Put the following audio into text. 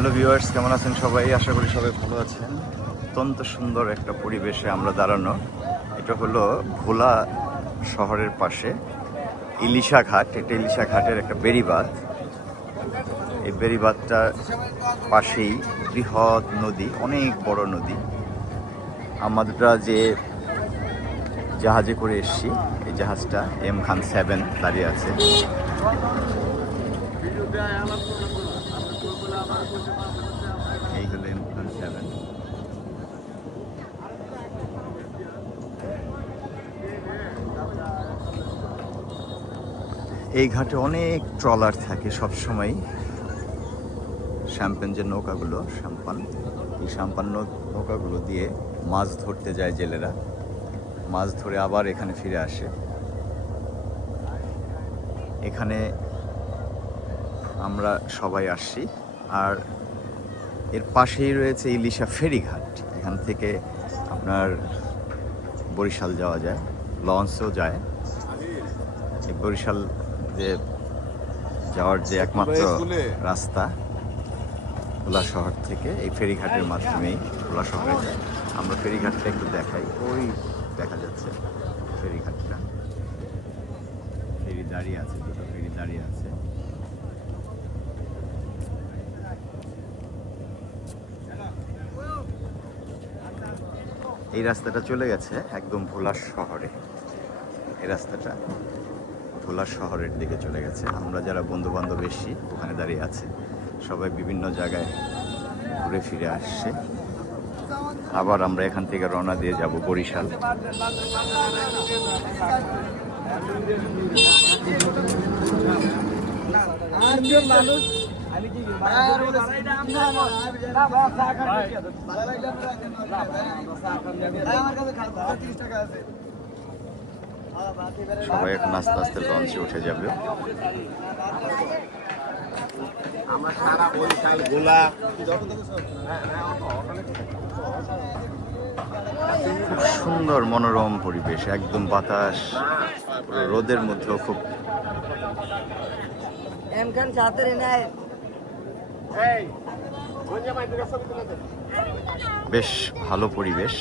Hello viewers, কেমন আছেন সবাই? আশা করি সবাই ভালো আছেন। অত্যন্ত সুন্দর একটা পরিবেশে আমরা দাঁড়ানো। এটা হলো ভোলা শহরের পাশে ইলিশা ঘাট। এটা ইলিশা ঘাটের একটা বেড়িবাঁধ। এই বেড়িবাঁধটার পাশেই বৃহৎ নদী, অনেক বড় নদী। আমরা যে জাহাজে করে এসেছি, এই জাহাজটা M-7 দাঁড়িয়ে আছে। এই হলো M-7। এই ঘাটে অনেক ট্রলার থাকে সবসময়। শ্যাম্পেন যে নৌকাগুলো, এই সাম্পান নৌকাগুলো দিয়ে মাছ ধরতে যায় জেলেরা। মাছ ধরে আবার এখানে ফিরে আসে। এখানে আমরা সবাই আসছি। আর এর পাশেই রয়েছে ইলিশা ফেরিঘাট। এখান থেকে আপনার বরিশাল যাওয়া যায়, লঞ্চও যায়। এই বরিশাল যে যাওয়ার যে একমাত্র রাস্তা ভোলা শহর থেকে এই ফেরিঘাটের মাধ্যমেই ভোলা শহরে যায়। আমরা ফেরিঘাটটা একটু দেখাই। ওই দেখা যাচ্ছে ফেরিঘাটটা, ফেরি দাঁড়িয়ে আছে, দুটো ফেরি দাঁড়িয়ে আছে। এই রাস্তাটা চলে গেছে একদম ভোলা শহরে। এই রাস্তাটা ভোলা শহরের দিকে চলে গেছে। আমরা যারা বন্ধু বান্ধব এসছি ওখানে দাঁড়িয়ে আছে, সবাই বিভিন্ন জায়গায় ঘুরে ফিরে আসছে। আবার আমরা এখান থেকে রওনা দিয়ে যাব বরিশাল। সবাই এখন আস্তে আস্তে লঞ্চে উঠে যাবে। আমরা সারা বরিশাল গোলা খুব সুন্দর মনোরম পরিবেশ, একদম বাতাস, রোদের মধ্যেও খুব বেশ ভালো পরিবেশ।